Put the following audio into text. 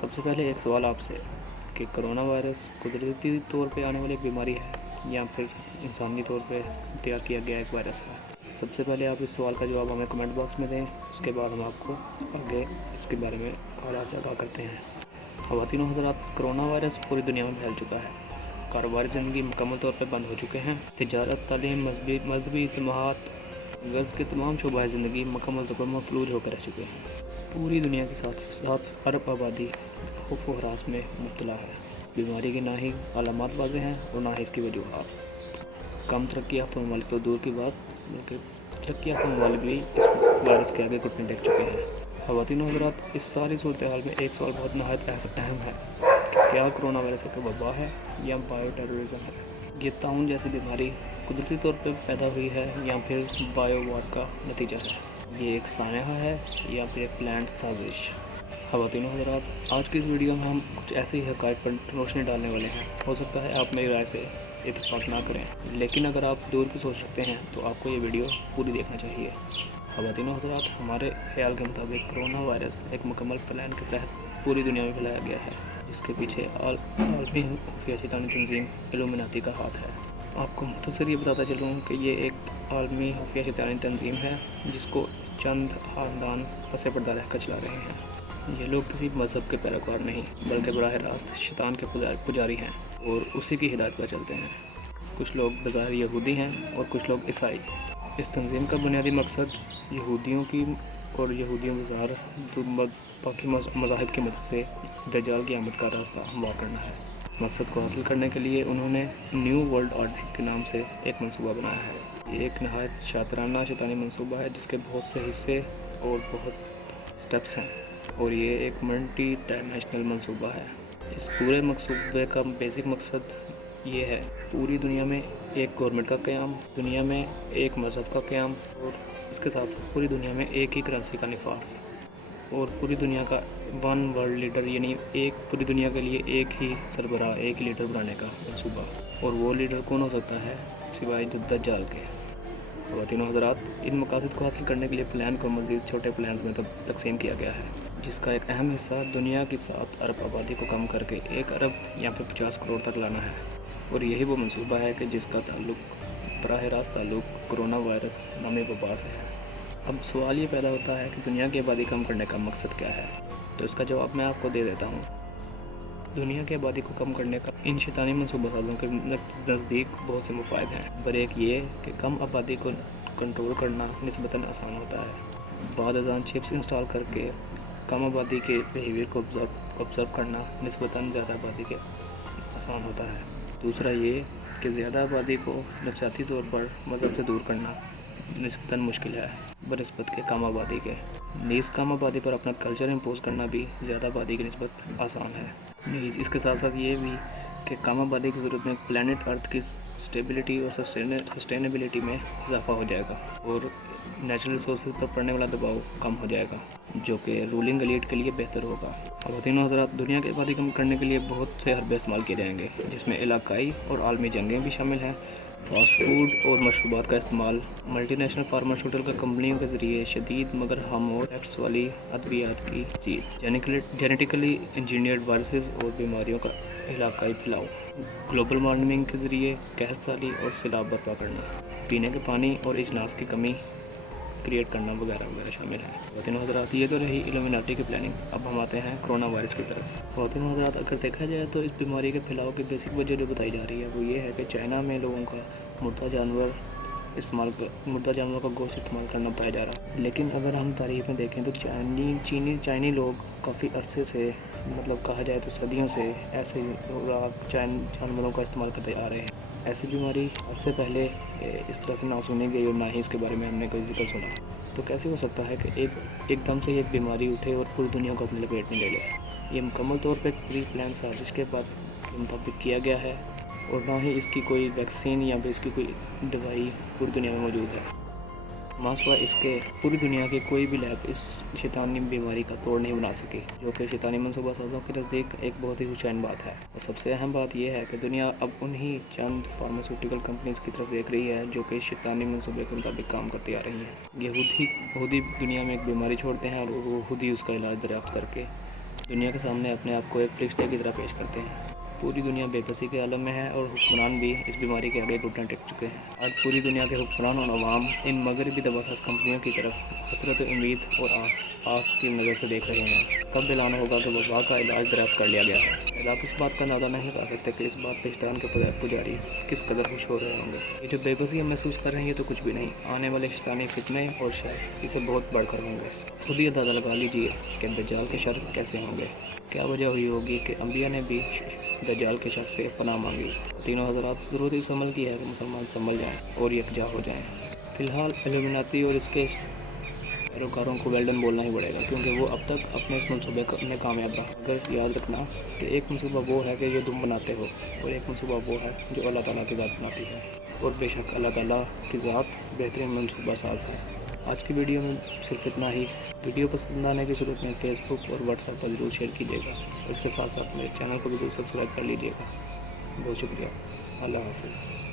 سب سے پہلے ایک سوال آپ سے کہ کرونا وائرس قدرتی طور پہ آنے والی ایک بیماری ہے یا پھر انسانی طور پہ تیار کیا گیا ایک وائرس ہے؟ سب سے پہلے آپ اس سوال کا جواب ہمیں کمنٹ باکس میں دیں، اس کے بعد ہم آپ کو آگے اس کے بارے میں حالات سے آگاہ کرتے ہیں۔ خواتین و حضرات، کرونا وائرس پوری دنیا میں پھیل چکا ہے، کاروباری زندگی مکمل طور پہ بند ہو چکے ہیں، تجارت، تعلیم، مذہبی اجتماعات، غرض کے تمام شعبۂ زندگی مکمل طور پر مفلوج ہو کر رہ چکے ہیں۔ پوری دنیا کے ساتھ ارب آبادی خوف و ہراس میں مبتلا ہے۔ بیماری کی نہ ہی علامات واضح ہیں اور نہ ہی اس کی وجوہات۔ کم ترقی یافتہ ممالک تو دور کی بات، بلکہ ترقی یافتہ ممالک بھی اس وائرس کے آگے گھٹنے ٹیک چکے ہیں۔ خواتین و حضرات، اس ساری صورتحال میں ایک سوال بہت نہایت اہم ہے کہ کیا کرونا وائرس ایک وبا ہے یا بائیو ٹیررزم ہے؟ یہ طاعون جیسی بیماری قدرتی طور پہ پیدا ہوئی ہے یا پھر بائیو وار کا نتیجہ ہے؟ یہ ایک سانحہ ہے یا پھر ایک پلانٹ سازش؟ خواتین و حضرات، آج کی اس ویڈیو میں ہم کچھ ایسی حقائق پر روشنی ڈالنے والے ہیں۔ ہو سکتا ہے آپ میری رائے سے اتفاق نہ کریں، لیکن اگر آپ دور کی سوچ رکھتے ہیں تو آپ کو یہ ویڈیو پوری دیکھنا چاہیے۔ خواتین و حضرات، ہمارے خیال کے مطابق کرونا وائرس ایک مکمل پلان کے تحت پوری دنیا میں پھیلایا گیا ہے، جس کے پیچھے عالمی خفیہ شیطانی تنظیم الومناتی کا ہاتھ ہے۔ آپ کو مختصر یہ بتاتا چلوں کہ یہ ایک عالمی خفیہ شیطانی تنظیم ہے جس کو چند خاندان پس پردہ رہ کر چلا رہے ہیں۔ یہ لوگ کسی مذہب کے پیروکار نہیں، بلکہ براہ راست شیطان کے پجاری ہیں اور اسی کی ہدایت پر چلتے ہیں۔ کچھ لوگ بظاہر یہودی ہیں اور کچھ لوگ عیسائی۔ اس تنظیم کا بنیادی مقصد یہودیوں کی اور یہودیوں بظاہر باقی مذاہب کی مدد سے دجال کی آمد کا راستہ ہموار کرنا ہے۔ اس مقصد کو حاصل کرنے کے لیے انہوں نے نیو ورلڈ آرڈر کے نام سے ایک منصوبہ بنایا ہے۔ یہ ایک نہایت شاطرانہ شیطانی منصوبہ ہے جس کے بہت سے حصے اور بہت سٹیپس ہیں، اور یہ ایک ملٹی ڈائمینشنل منصوبہ ہے۔ اس پورے منصوبے کا بیسک مقصد یہ ہے: پوری دنیا میں ایک گورنمنٹ کا قیام، دنیا میں ایک مذہب کا قیام، اور اس کے ساتھ پوری دنیا میں ایک ہی کرنسی کا نفاذ، اور پوری دنیا کا ون ورلڈ لیڈر، یعنی پوری دنیا کے لیے ایک ہی سربراہ، ایک ہی لیڈر بنانے کا منصوبہ۔ اور وہ لیڈر کون ہو سکتا ہے سوائے دجال کے؟ خواتین و حضرات، ان مقاصد کو حاصل کرنے کے لیے پلان کو مزید چھوٹے پلانز میں تقسیم کیا گیا ہے، جس کا ایک اہم حصہ دنیا کی 7 ارب آبادی کو کم کر کے 1 ارب یا پھر 50 کروڑ تک لانا ہے۔ اور یہی وہ منصوبہ ہے کہ جس کا براہ راست تعلق کرونا وائرس نامی وبا سے ہے۔ اب سوال یہ پیدا ہوتا ہے کہ دنیا کی آبادی کم کرنے کا مقصد کیا ہے؟ تو اس کا جواب میں آپ کو دے دیتا ہوں۔ دنیا کی آبادی کو کم کرنے کا ان شیطانی منصوبہ سازوں کے نزدیک بہت سے مفائد ہیں۔ نمبر 1 یہ کہ کم آبادی کو کنٹرول کرنا نسبتاً آسان ہوتا ہے۔ بعد ازاں چپس انسٹال کر کے کم آبادی کے بیہیویئر کو آبزرو کرنا نسبتاً زیادہ آبادی کے آسان ہوتا ہے۔ دوسرا یہ کہ زیادہ آبادی کو نفسیاتی طور پر مذہب سے دور کرنا نسبتاً مشکل ہے بنسبت کے کم آبادی کے۔ نیز کم آبادی پر اپنا کلچر امپوز کرنا بھی زیادہ آبادی کی نسبت آسان ہے۔ نیز اس کے ساتھ ساتھ یہ بھی کہ کم آبادی کی صورت میں پلانٹ ارتھ کی سٹیبلٹی اور سسٹینیبلٹی میں اضافہ ہو جائے گا، اور نیچرل ریسورسز پر پڑنے والا دباؤ کم ہو جائے گا، جو کہ رولنگ ایلیٹ کے لیے بہتر ہوگا۔ خواتین و حضرات، دنیا کی آبادی کم کرنے کے لیے بہت سے حربے استعمال کیے جائیں گے، جس میں علاقائی اور عالمی جنگیں بھی شامل ہیں، فاسٹ فوڈ اور مشروبات کا استعمال، ملٹی نیشنل فارماسیوٹیکل کمپنیوں کے ذریعے شدید مگر ہارمفل ایفیکٹس والی ادویات کی تجدید، جینیٹیکلی انجینئرڈ وائرسز اور بیماریوں کا علاقائی پھیلاؤ، گلوبل وارمنگ کے ذریعے قحط سالی اور سیلاب برپا کرنا، پینے کے پانی اور اجناس کی کمی کریٹ کرنا وغیرہ وغیرہ شامل ہیں۔ خواتین و حضرات، یہ تو رہی الومناٹی کی پلاننگ۔ اب ہم آتے ہیں کرونا وائرس کی طرف۔ خواتین و حضرات، اگر دیکھا جائے تو اس بیماری کے پھیلاؤ کی بیسک وجہ جو بتائی جا رہی ہے وہ یہ ہے کہ چائنا میں لوگوں کا مردہ جانوروں کا گوشت استعمال کرنا پایا جا رہا ہے۔ لیکن اگر ہم تاریخ میں دیکھیں تو چینی لوگ کافی عرصے سے، مطلب کہا جائے تو صدیوں سے ایسے جانوروں کا استعمال کرتے آ رہے ہیں۔ ایسی بیماری اب سے پہلے اس طرح سے نہ سنی گئی اور نہ ہی اس کے بارے میں ہم نے کوئی ذکر سنا۔ تو کیسے ہو سکتا ہے کہ ایک دم سے ایک بیماری اٹھے اور پوری دنیا کو اپنے لپیٹ میں لے لے؟ یہ مکمل طور پہ پری پلان سازش کے بعد مطابق کیا گیا ہے، اور نہ ہی اس کی کوئی ویکسین یا پھر اس کی کوئی دوائی پوری دنیا میں موجود ہے۔ ماسوا اس کے پوری دنیا کی کوئی بھی لیب اس شیطانی بیماری کا توڑ نہیں بنا سکی، جو کہ شیطانی منصوبہ سازوں کے نزدیک ایک بہت ہی خوشائن بات ہے۔ اور سب سے اہم بات یہ ہے کہ دنیا اب انہی چند فارماسیوٹیکل کمپنیز کی طرف دیکھ رہی ہے جو کہ شیطانی منصوبے کے مطابق کام کرتی آ رہی ہیں۔ یہودی دنیا میں ایک بیماری چھوڑتے ہیں اور وہ خود ہی اس کا علاج دریافت کر کے دنیا کے سامنے اپنے آپ کو ایک فرشتے کی طرح پیش کرتے ہیں۔ پوری دنیا بے بسی کے عالم میں ہے اور حکمران بھی اس بیماری کے آگے گھٹنے ٹیک چکے ہیں۔ آج پوری دنیا کے حکمران اور عوام ان مغربی دواساز کمپنیوں کی طرف حسرت امید اور آس کی نظر سے دیکھ رہے ہیں۔ کب اعلان ہوگا کہ وبا کا علاج دریافت کر لیا گیا ہے؟ آپ اس بات کا اندازہ نہیں لگا سکتے کہ اس بات پہ شیطان کے پجاری کس قدر خوش ہو رہے ہوں گے۔ یہ جو بے بسی ہم محسوس کر رہے ہیں یہ تو کچھ بھی نہیں، آنے والے شیطانی فتنے اور شر اسے بہت بڑھ کر ہوں گے۔ خود ہی اندازہ لگا لیجیے کہ دجال کے شر کیسے ہوں گے۔ کیا وجہ ہوئی ہوگی کہ انبیاء نے بھی دجال کے شر سے پناہ مانگی۔ تینوں حضرات ضرورت اس عمل کی ہے کہ مسلمان سنبھل جائیں اور یکجا ہو جائیں۔ فی الحال الومناتی اور اس کے پیروکاروں کو ویل ڈن بولنا ہی پڑے گا، کیونکہ وہ اب تک اپنے اس منصوبے میں کامیاب رہا۔ مگر یاد رکھنا کہ ایک منصوبہ وہ ہے کہ جو تم بناتے ہو، اور ایک منصوبہ وہ ہے جو اللہ تعالیٰ کی ذات بناتی ہے، اور بے شک اللہ تعالیٰ کی ذات بہترین منصوبہ ساز ہے۔ آج کی ویڈیو میں صرف اتنا ہی۔ ویڈیو پسند آنے کی صورت میں فیس بک اور واٹس ایپ پر ضرور شیئر کیجیے گا، اور اس کے ساتھ ساتھ میرے چینل کو بھی ضرور سبسکرائب کر لیجیے گا۔ بہت شکریہ۔ اللہ حافظ۔